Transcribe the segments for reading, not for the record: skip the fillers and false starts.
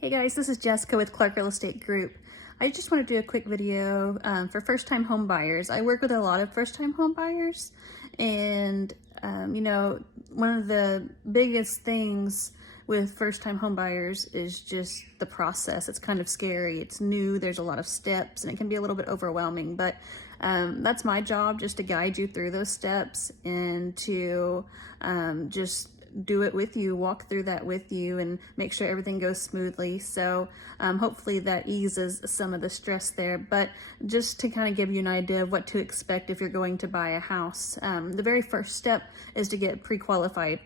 Hey guys, this is Jessica with Clark Real Estate Group. I just want to do a quick video for first-time home buyers. I work with a lot of first-time home buyers, and one of the biggest things with first-time home buyers is just the process. It's kind of scary. It's new. There's a lot of steps, and it can be a little bit overwhelming. But that's my job, just to guide you through those steps and to just do it with you, walk through that with you, and make sure everything goes smoothly. So hopefully that eases some of the stress there. But just to kind of give you an idea of what to expect if you're going to buy a house, the very first step is to get pre-qualified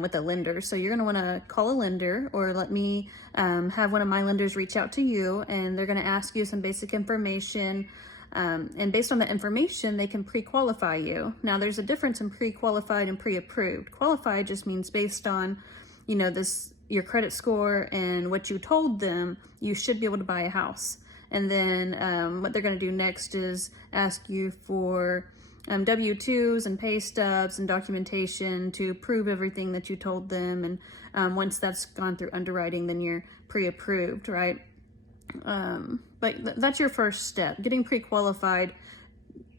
with a lender. So you're going to want to call a lender, or let me have one of my lenders reach out to you, and they're going to ask you some basic information. And based on that information, they can pre-qualify you. Now, there's a difference in pre-qualified and pre-approved. Qualified just means based on, your credit score and what you told them, you should be able to buy a house. And then what they're going to do next is ask you for W-2s and pay stubs and documentation to prove everything that you told them. And once that's gone through underwriting, then you're pre-approved, right? But that's your first step. Getting pre-qualified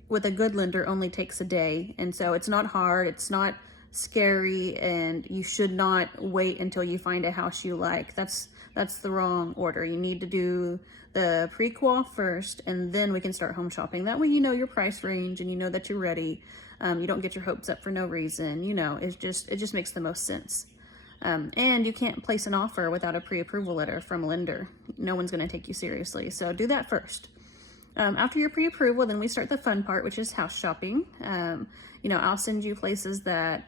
with a good lender only takes a day. And so it's not hard, it's not scary, and you should not wait until you find a house you like. That's the wrong order. You need to do the pre-qual first, and then we can start home shopping. That way you know your price range and you know that you're ready. You don't get your hopes up for no reason. It just makes the most sense. And you can't place an offer without a pre-approval letter from a lender. No one's going to take you seriously. So do that first. After your pre-approval, then we start the fun part, which is house shopping. I'll send you places that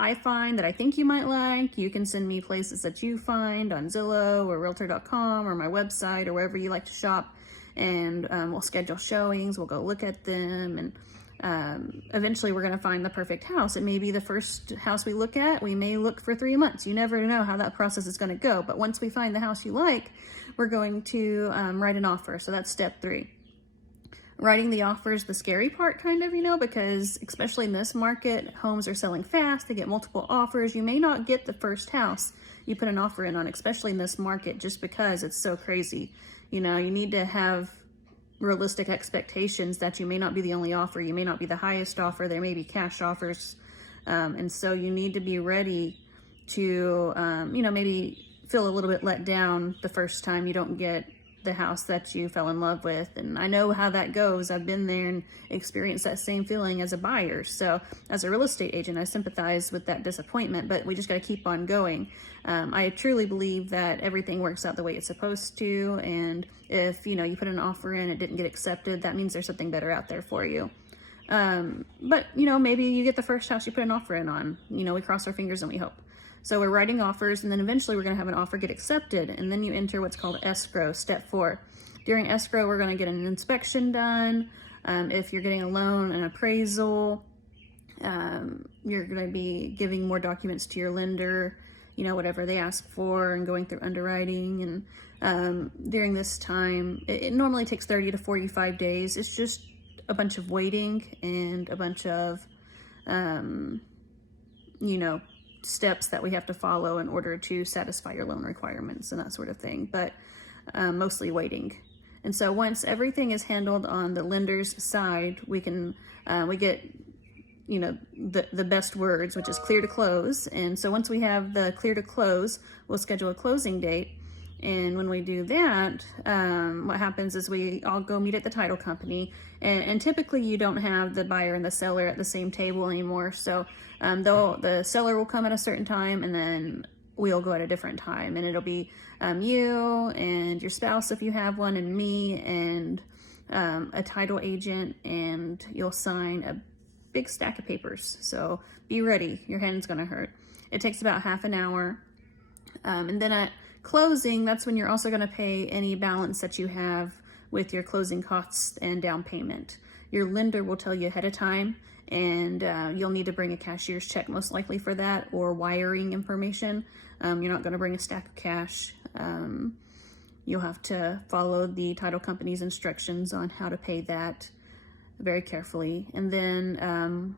I find that I think you might like. You can send me places that you find on Zillow or Realtor.com or my website or wherever you like to shop. And we'll schedule showings. We'll go look at them, and eventually we're going to find the perfect house. It may be the first house we look at. We may look for 3 months. You never know how that process is going to go. But once we find the house you like, we're going to write an offer. So that's step 3. Writing the offer is the scary part, kind of, because especially in this market, homes are selling fast. They get multiple offers. You may not get the first house you put an offer in on, especially in this market, just because it's so crazy. You need to have realistic expectations that you may not be the only offer. You may not be the highest offer. There may be cash offers. And so you need to be ready to, maybe feel a little bit let down the first time you don't get the house that you fell in love with. And I know how that goes. I've been there and experienced that same feeling as a buyer. So as a real estate agent, I sympathize with that disappointment, but we just got to keep on going. I truly believe that everything works out the way it's supposed to. And if, you put an offer in, it didn't get accepted, that means there's something better out there for you. But maybe you get the first house you put an offer in on. We cross our fingers and we hope. So we're writing offers, and then eventually we're going to have an offer get accepted, and then you enter what's called escrow, step 4. During escrow, we're going to get an inspection done. If you're getting a loan, an appraisal, you're going to be giving more documents to your lender, whatever they ask for, and going through underwriting. And during this time, it normally takes 30 to 45 days. It's just a bunch of waiting and a bunch of, steps that we have to follow in order to satisfy your loan requirements and that sort of thing, but mostly waiting. And so once everything is handled on the lender's side, we get the best words, which is clear to close. And so once we have the clear to close, we'll schedule a closing date. And when we do that, what happens is we all go meet at the title company, and typically you don't have the buyer and the seller at the same table anymore. So the seller will come at a certain time, and then we'll go at a different time, and it'll be you and your spouse if you have one, and me and a title agent, and you'll sign a big stack of papers. So be ready, your hand's gonna hurt. It takes about half an hour, and then at closing, that's when you're also going to pay any balance that you have with your closing costs and down payment. Your lender will tell you ahead of time, and you'll need to bring a cashier's check most likely for that, or wiring information. You're not going to bring a stack of cash. You'll have to follow the title company's instructions on how to pay that very carefully. And then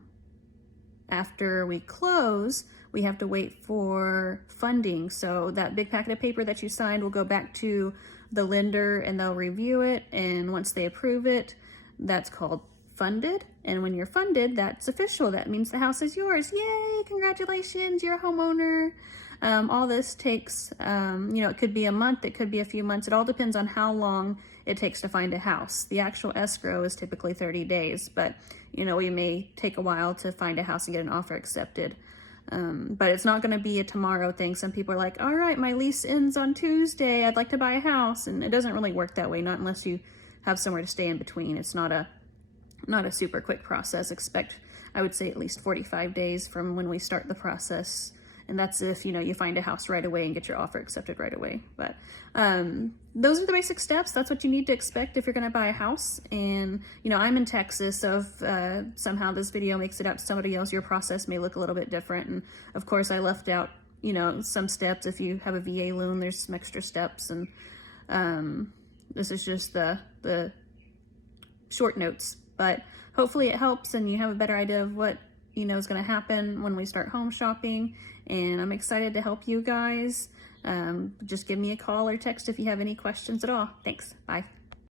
after we close, we have to wait for funding. So that big packet of paper that you signed will go back to the lender and they'll review it. And once they approve it, that's called funded. And when you're funded, that's official. That means the house is yours. Yay, congratulations, you're a homeowner. All this takes, it could be a month, it could be a few months. It all depends on how long it takes to find a house. The actual escrow is typically 30 days, but we may take a while to find a house and get an offer accepted. But it's not going to be a tomorrow thing. Some people are like, all right, my lease ends on Tuesday, I'd like to buy a house. And it doesn't really work that way, not unless you have somewhere to stay in between. It's not a super quick process. Expect, I would say, at least 45 days from when we start the process. And that's if, you find a house right away and get your offer accepted right away. But those are the basic steps. That's what you need to expect if you're going to buy a house. And, I'm in Texas, so if somehow this video makes it out to somebody else, your process may look a little bit different. And of course, I left out, some steps. If you have a VA loan, there's some extra steps. And this is just the short notes. But hopefully it helps and you have a better idea of what is going to happen when we start home shopping. And I'm excited to help you guys. Just give me a call or text if you have any questions at all. Thanks. Bye.